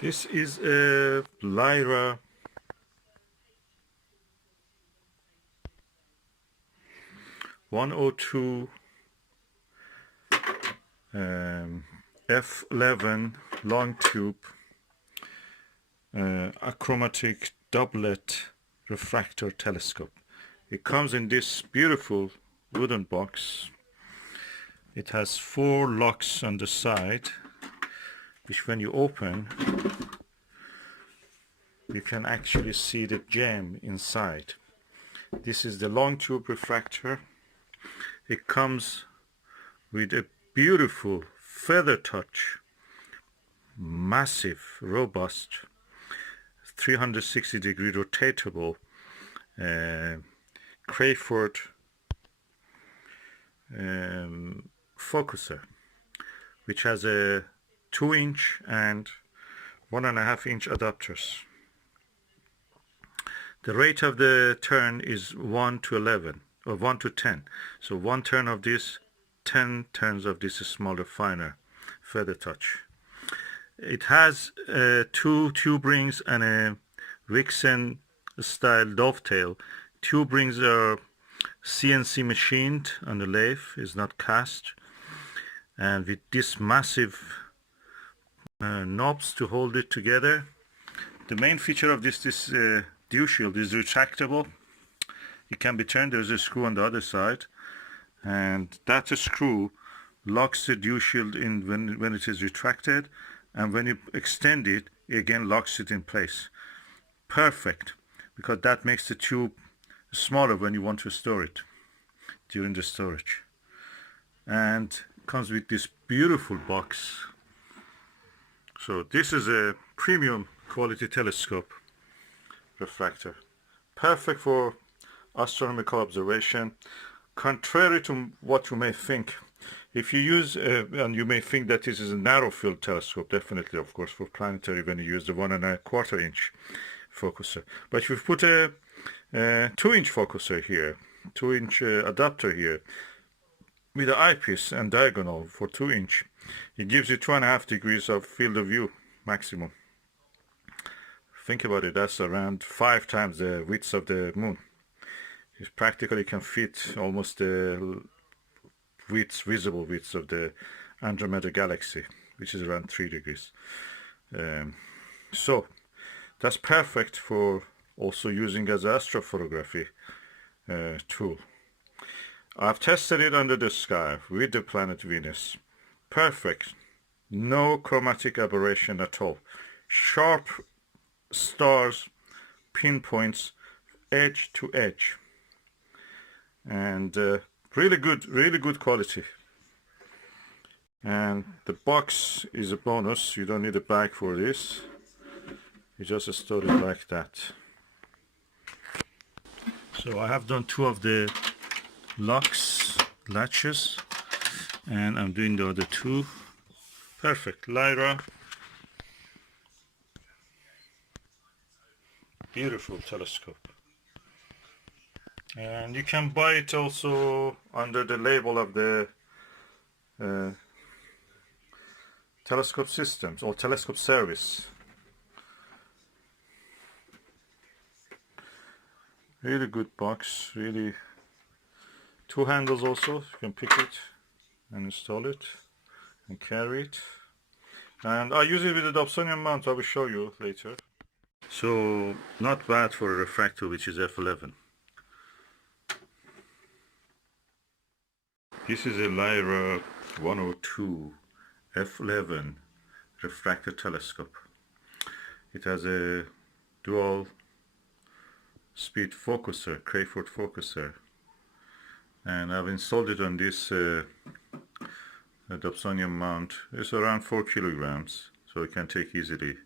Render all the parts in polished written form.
This is a Lyra 102 F11 long tube achromatic doublet refractor telescope. It comes in this beautiful wooden box. It has 4 locks on the side, which when you open you can actually see the gem inside. This is the long tube refractor. It comes with a beautiful feather touch, massive, robust, 360-degree rotatable Crayford focuser, which has a 2-inch and 1.5-inch adapters. The rate of the turn is 1 to 11 or 1 to 10. So 1 turn of this, 10 turns of this smaller, finer feather touch. It has 2 tube rings and a Vixen style dovetail. Tube rings are CNC machined on the lathe, is not cast. And with this massive knobs to hold it together. The main feature of this dew shield is retractable. It can be turned. There's a screw on the other side, and that screw locks the dew shield in when it is retracted, and when you extend it, it again locks it in place. Perfect, because that makes the tube smaller when you want to store it during the storage. And comes with this beautiful box. So this is a premium quality telescope refractor, perfect for astronomical observation. Contrary to what you may think, if you use and you may think that this is a narrow field telescope, definitely, of course, for planetary when you use the 1.25 inch focuser. But if you put a 2-inch focuser here, 2-inch adapter here, with the eyepiece and diagonal for 2-inch, it gives you 2.5 degrees of field of view maximum. Think about it, that's around 5 times the width of the moon. It practically can fit almost the visible width of the Andromeda galaxy, which is around 3 degrees. So that's perfect for also using as an astrophotography tool. I've tested it under the sky with the planet Venus. Perfect. No chromatic aberration at all. Sharp stars, pinpoints, edge to edge. And really good quality. And the box is a bonus. You don't need a bag for this. You just store it like that. So I have done 2 of the latches, and I'm doing the other 2. Perfect. Lyra, beautiful telescope, and you can buy it also under the label of the telescope systems or telescope service. Really good box, really. 2 handles also, you can pick it and install it and carry it. And I use it with a Dobsonian mount, I will show you later. So not bad for a refractor which is f11. This is a Lyra 102 f11 refractor telescope. It has a dual speed focuser, Crayford focuser, and I've installed it on this Dobsonian mount. It's around 4 kilograms, so it can take easily.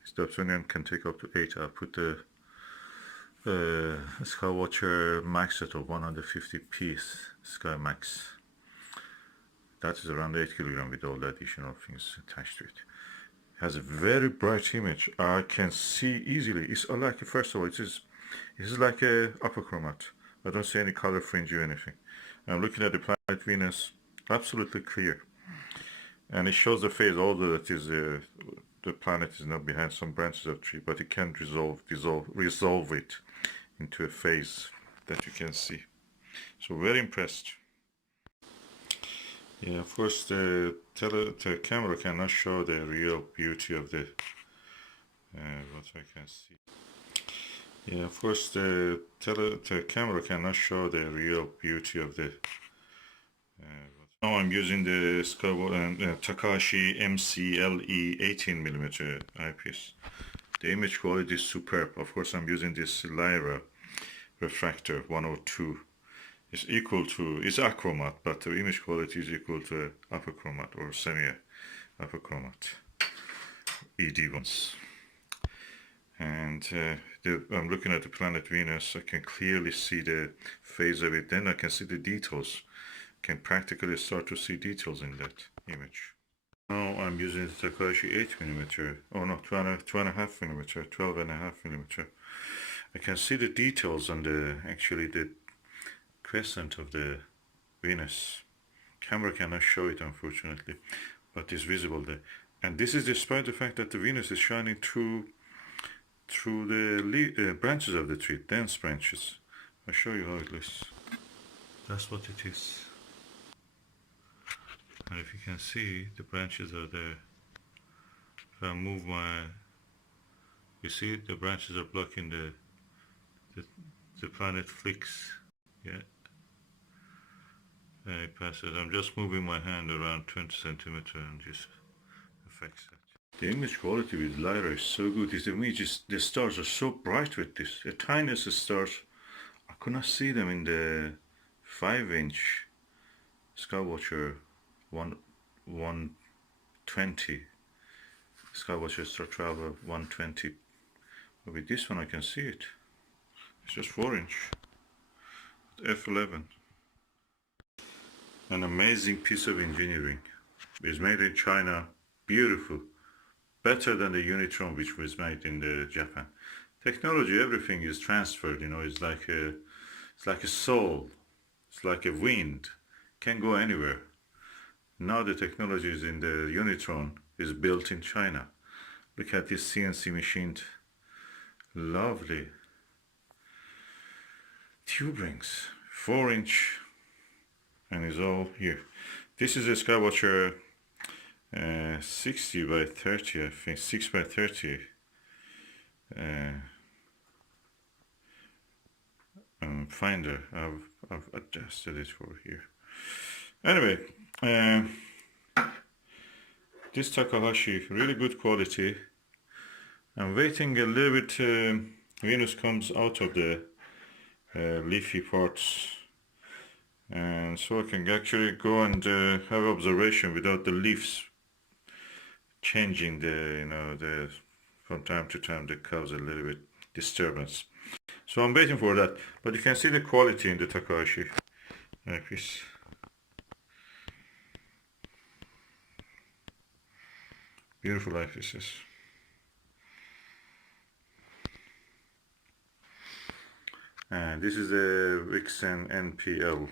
This Dobsonian can take up to 8. I put the Skywatcher Max set of 150 piece Sky Max. That is around 8 kilograms with all the additional things attached to it. It has a very bright image. I can see easily. It's like, first of all, it is like a upper chromat. I don't see any color fringe or anything. I'm looking at the planet Venus, absolutely clear. And it shows the phase, although that is the planet is not behind some branches of tree, but it can resolve it into a phase that you can see. So very impressed. Yeah, of course the camera cannot show the real beauty of the what I can see. Yeah, of course the camera cannot show the real beauty of the now I'm using the Takashi MCLE 18mm eyepiece. The image quality is superb. Of course I'm using this Lyra Refractor 102. It's achromat, but the image quality is equal to upper chromat or semi-upper chromat ED ones. And I'm looking at the planet Venus. I can clearly see the phase of it. Then I can see the details. Can practically start to see details in that image. Now I'm using the Takashi 8mm. Oh no, 2.5mm, 12.5mm. I can see the details on the crescent of the Venus. Camera cannot show it unfortunately, but it's visible there. And this is despite the fact that the Venus is shining through the branches of the tree, dense branches. I'll show you how it looks. That's what it is. And if you can see, the branches are there. If I move you see the branches are blocking the planet flicks. Yeah. And it passes. I'm just moving my hand around 20 centimeters and just affects that. The image quality with Lyra is so good. The stars are so bright with this. The tiniest stars, I could not see them in the 5-inch Skywatcher 120. Skywatcher Star Traveler 120. But with this one I can see it. It's just 4-inch. F11. An amazing piece of engineering. It's made in China. Beautiful. Better than the Unitron which was made in Japan. Technology, everything is transferred, you know, it's like a soul. It's like a wind. Can go anywhere. Now the technology is in the Unitron is built in China. Look at this CNC machined. Lovely tube rings. 4-inch. And it's all here. This is a Skywatcher 60 by 30, I think, 6 by 30 finder. I've adjusted it for here. Anyway, this Takahashi, really good quality. I'm waiting a little bit. Venus comes out of the leafy parts, and so I can actually go and have observation without the leaves changing from time to time that causes a little bit disturbance. So I'm waiting for that, but you can see the quality in the Takahashi eyepiece. Beautiful eyepieces. And this is the Vixen NPL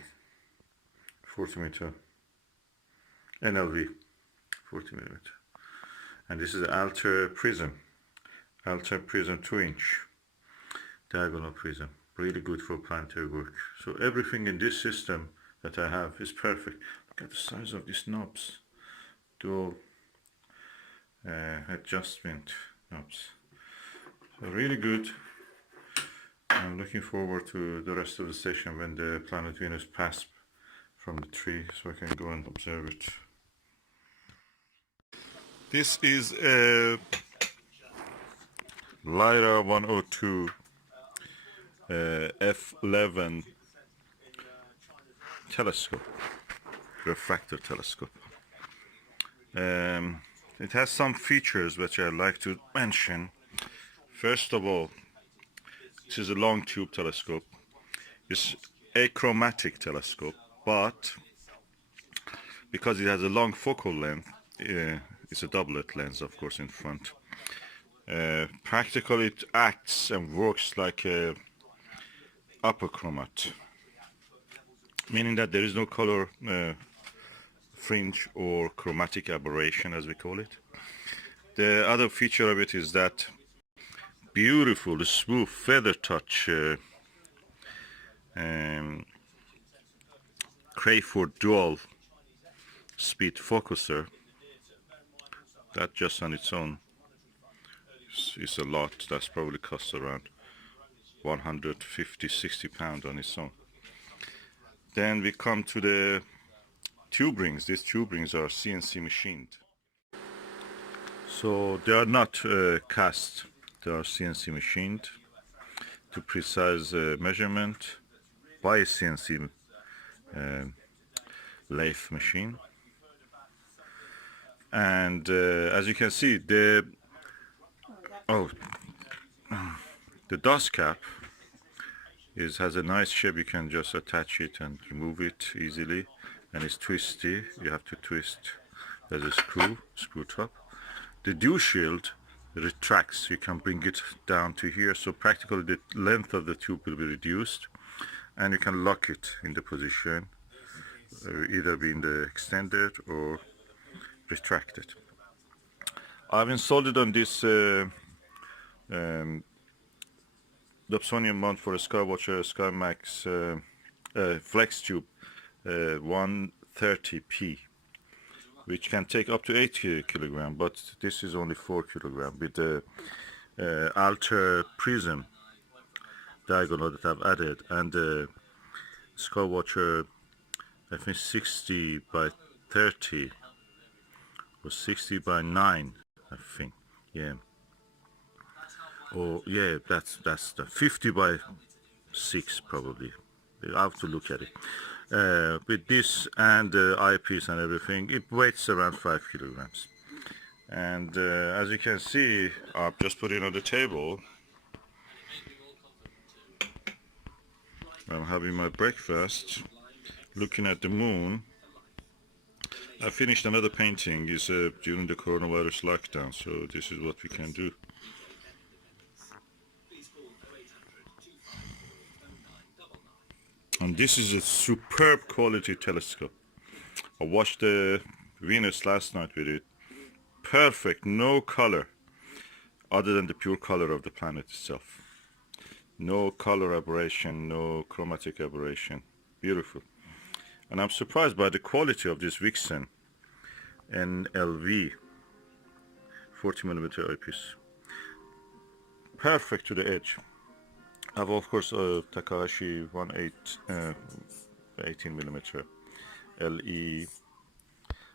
40mm, NLV 40mm, and this is the Alter Prism 2-inch diagonal prism, really good for planetary work. So everything in this system that I have is perfect. Look at the size of these knobs, dual adjustment knobs. So really good. I'm looking forward to the rest of the session when the planet Venus passed from the tree, so I can go and observe it. This is a Lyra 102 F11 telescope, refractor telescope. It has some features which I'd like to mention. First of all, this is a long tube telescope. It's a achromatic telescope, but because it has a long focal length, it's a doublet lens, of course, in front. Practically, it acts and works like a upper chromat, meaning that there is no color fringe or chromatic aberration, as we call it. The other feature of it is that beautiful, smooth feather touch Crayford dual speed focuser. That just on its own is a lot. That's probably cost around 150-60 pounds on its own. Then we come to the tube rings. These tube rings are CNC machined. So they are not cast, they are CNC machined to precise measurement by a CNC lathe machine. And as you can see, the dust cap has a nice shape. You can just attach it and remove it easily, and it's twisty. You have to twist. There's a screw top. The dew shield retracts. You can bring it down to here, so practically the length of the tube will be reduced, and you can lock it in the position, either being the extended or retracted. I've installed it on this Dobsonian mount for a Skywatcher SkyMax Flex Tube 130p, which can take up to 8 kilogram, but this is only 4 kilogram with the alter prism diagonal that I've added, and the Skywatcher, I think 60 by 30 or 60 by 9, I think, yeah. Or yeah, that's the 50 by 6 probably. I have to look at it. With this and the eyepiece and everything, it weighs around 5 kilograms. And as you can see, I've just put it on the table. I'm having my breakfast, looking at the moon. I finished another painting. It's during the coronavirus lockdown, so this is what we can do. And this is a superb quality telescope. I watched the Venus last night with it. Perfect, no color other than the pure color of the planet itself. No color aberration, no chromatic aberration. Beautiful. And I'm surprised by the quality of this Vixen NLV 40mm eyepiece. Perfect to the edge. I have of course a Takahashi 18mm LE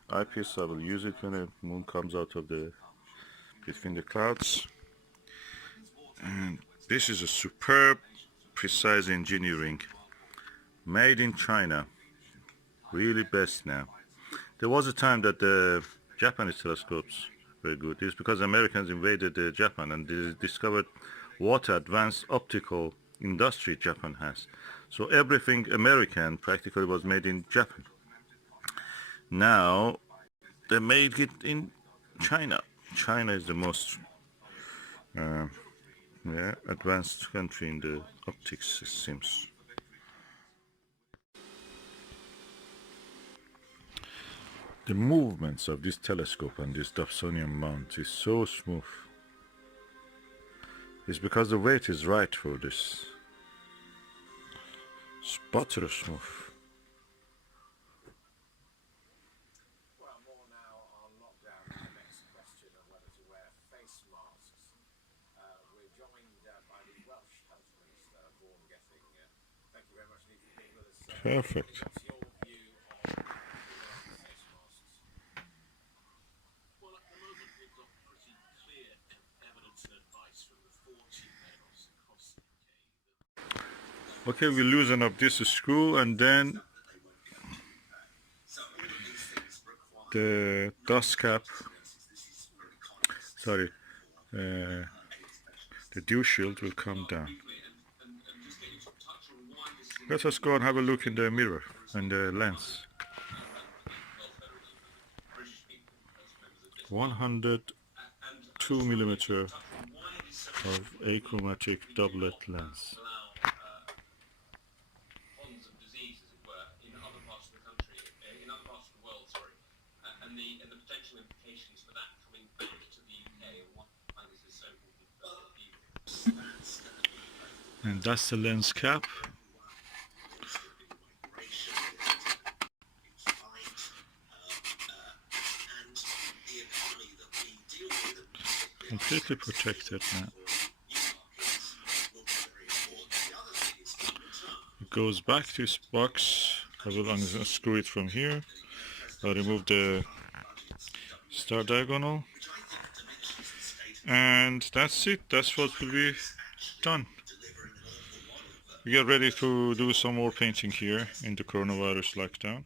eyepiece. I will use it when the moon comes out of between the clouds. And this is a superb, precise engineering, made in China. Really best now. There was a time that the Japanese telescopes were good. It's because Americans invaded Japan and they discovered what advanced optical industry Japan has. So everything American practically was made in Japan. Now they made it in China. China is the most advanced country in the optics, it seems. The movements of this telescope and this Dobsonian mount is so smooth. It's because the weight is right for this. It's butter smooth. Well, more now on lockdown. The next question of whether to wear face masks. We're joined by the Welsh Health Minister, Vaughan Gething. Thank you very much indeed for being with us. Perfect. What's your view on face masks? Well, at the moment we've got pretty clear evidence and advice from the 40 mayors across the UK. Okay, we loosen up this screw and then the dust cap, the dew shield will come down. Let us go and have a look in the mirror and the lens. 102mm of achromatic doublet lens. And the potential implications for that coming back to the And that's the lens cap. Completely protected now. It goes back to its box. I will unscrew it from here. I'll remove the star diagonal. And that's it. That's what will be done. We get ready to do some more painting here in the coronavirus lockdown.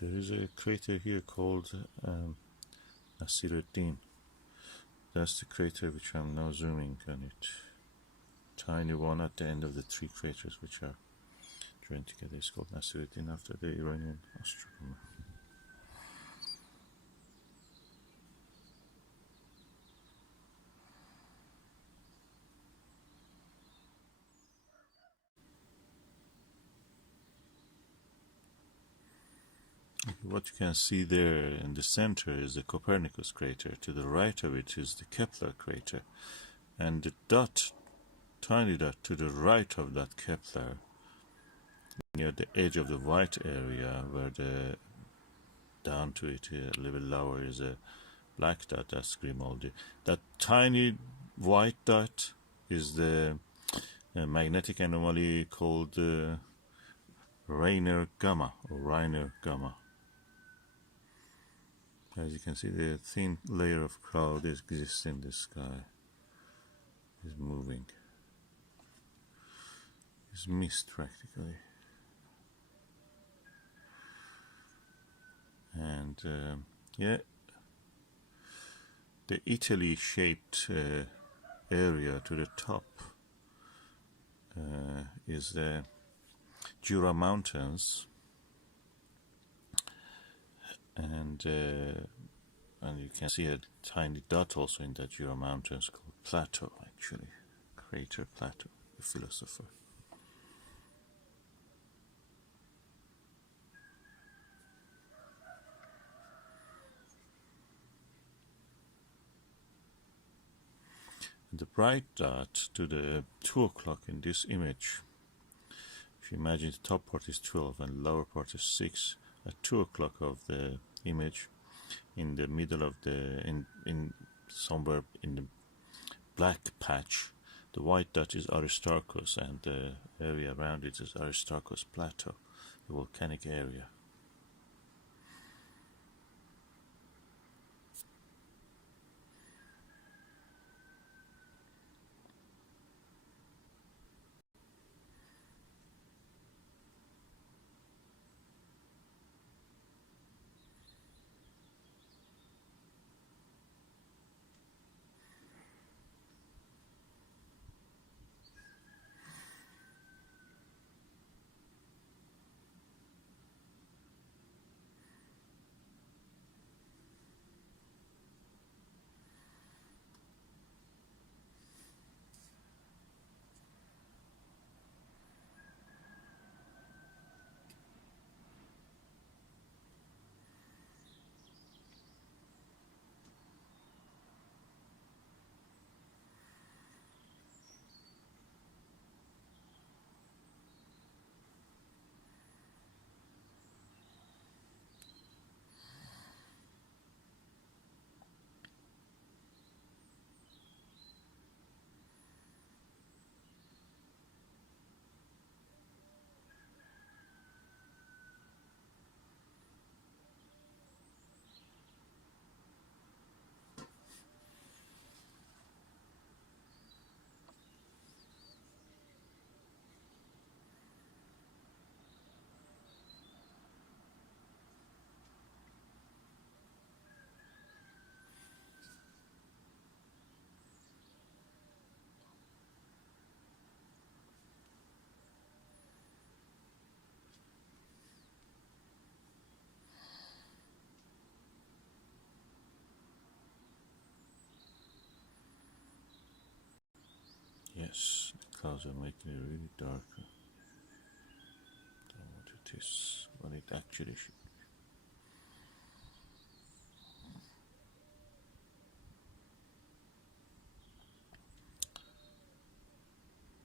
There is a crater here called Nasiruddin. That's the crater which I'm now zooming on it. Tiny one at the end of the three craters which are joined together. It's called Nasiruddin after the Iranian astronomer. What you can see there in the center is the Copernicus crater. To the right of it is the Kepler crater. And the dot, tiny dot to the right of that Kepler, near the edge of the white area where the down to it a little lower is a black dot, that's Grimaldi. That tiny white dot is the magnetic anomaly called Rainer Gamma or Reiner Gamma. As you can see, the thin layer of cloud exists in the sky. Is moving. It's mist practically. And yeah, the Italy shaped area to the top is the Jura Mountains, and you can see a tiny dot also in the Jura Mountains called Plato, actually, crater Plato, the philosopher. The bright dot to the 2 o'clock in this image, if you imagine the top part is 12 and the lower part is 6, at 2 o'clock of the image, in the middle of the, in somewhere in the black patch, the white dot is Aristarchus, and the area around it is Aristarchus Plateau, the volcanic area. Yes, the clouds are making it really darker than what it is, what it actually should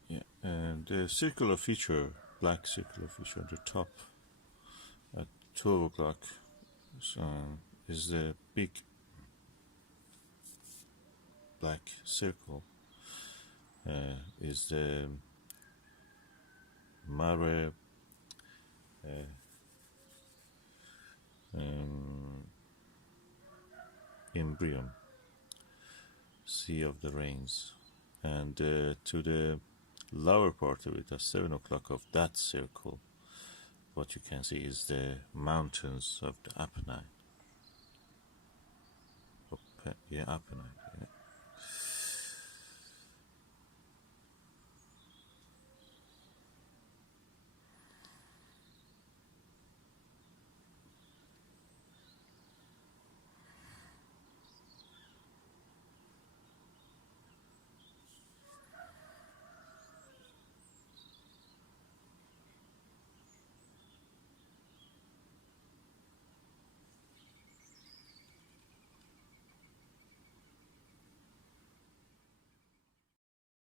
be. Yeah, and the circular feature, black circular feature at the top at 12 o'clock is the big black circle, is the Mare Imbrium, Sea of the Rains, and to the lower part of it at 7 o'clock of that circle, what you can see is the mountains of the Apennine. Apennine.